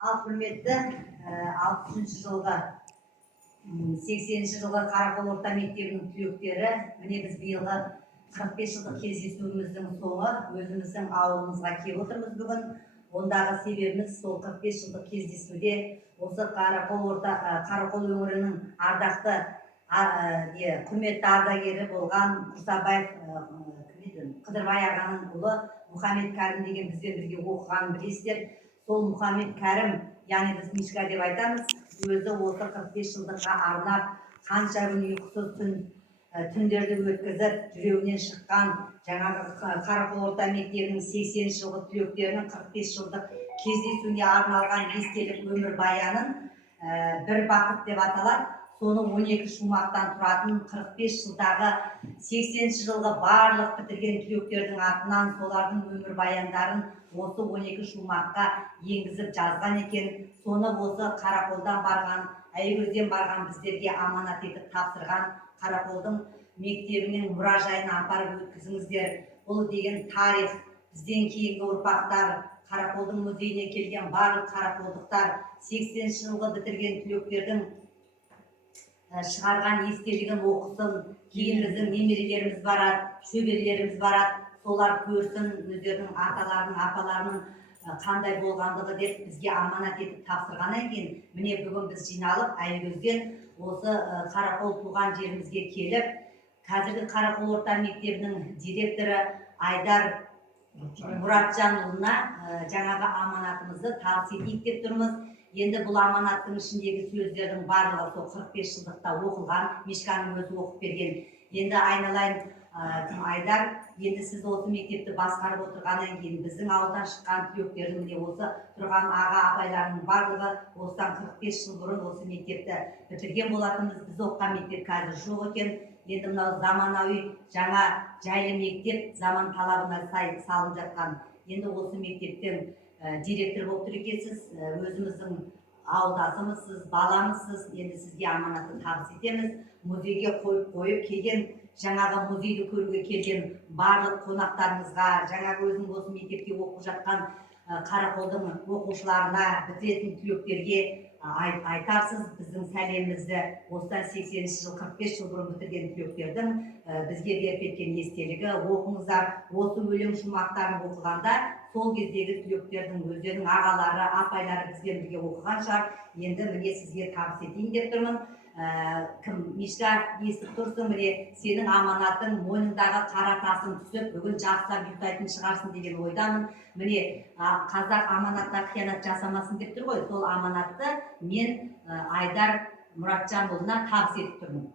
Ал құрметті 60 жылғы 80 жылғы Қарақол орта мектебінің түлектері, міне біз биылғы 45 жылдық кездесуіміздің соңы өзіміздің ауылымызға келіп отырмыз бүгін. Ондағы себебіміз сол 45 жылдық кездесуде осы Қарақол өңірінің ардақты құрметті ардагері болған Құрсабаев Қыдырбай ағаның ұлы Мұхаммед Кәрім деген бізбен бірге оқығанын білесіздер. Сол Мұхаммед Кәрім, яғни біз Мишка деп айтамыз, өзі осы 45 жылдыққа арнап қанша күн ұйқысыз түндерді өткізіп, жүрегінен шыққан жаңағы Қарақол орта мектебінің 80 жылғы түлектерінің 45 жылдық кездесуіне арналған естелік өмір баянын бір бақыт деп аталады. Соны 12 шумақтан тұратын 45 жылдағы 80 жылғы барлық бітірген түлектердің атынан солардың өмір баяндарын осы 12 шумаққа енгізіп жазған екен. Соны осы Қарақолдан барған, Айгөзден барған біздерге аманат етіп тапсырған Қарақолдың мектебінің мұражайына апарып өткізіңіздер. Бұл деген тарих, бізден кейінгі ұрпақтар, Қарақолдың музейіне келген барлық қарақолдықтар 80 жылғы бітірген түлектердің шығарған естелігін оқысын. Кейін біздің немерелеріміз барады, шөберелеріміз барады, солар көрсін, өздерінің аталарының, апаларының қандай болғандығы деп бізге аманат етіп тапсырғаннан кейін, міне бүгін біз жиналып Айгөзден осы Қарақол туған жерімізге келіп, қазіргі Қарақол орта мектебінің директоры Айдар Мұратжанұлына жаңағы аманатымызды табыс етейік деп тұрмыз. Енді бұл аманаттың ішіндегі сөздердің барлығы сол 45 жылдықта оқылған, Мишканың өзі оқып берген. Енді айналайын Айдар, енді сіз осы мектепті басқарып отырғаннан кейін біздің ауылдан шыққан түлектердің де осы тұрған аға апайларының барлығы осыдан 45 жыл бұрын осы мектепті бітірген болатынбыз. Біз оқыған мектеп қазір жоқ екен. Енді мынау заманауи жаңа жайлы мектеп заман талабына сай салынып жатқан. Енді осы мектептен директор болып тұр екенсіз, өзіміздің ауылдасымызсыз, баламызсыз. Енді сізге аманатты табыс етеміз. Музейге қойып келген, жаңағы музейді көруге келген барлық қонақтарымызға, жаңағы өзің осы мектепте оқып жатқан Қарақолдың оқушыларына, бітіретін түлектерге айтарсыз біздің сәлемімізді. Осыдан 80 жыл, 45 жыл бұрын бітірген түлектердің бізге беріп кеткен естелігі. Оқыңыздар. Осы өлең шумақтарын оқығанда сол кездегі түлектердің өздерінің ағалары, апайлары бізбен бірге оқыған шығар. Енді міне сізге табыс етейін деп тұрмын. Мишка, естіп тұрсың, міне сенің аманатың мойныңдағы қара тасың түсіп, бүгін жақсылап ұйықтайтын шығарсың деген ойдамын. Міне қазақ аманатқа қиянат жасамасын деп тұр ғой, сол аманатты мен Айдар Мұратжанұлына табыс етіп тұрмын.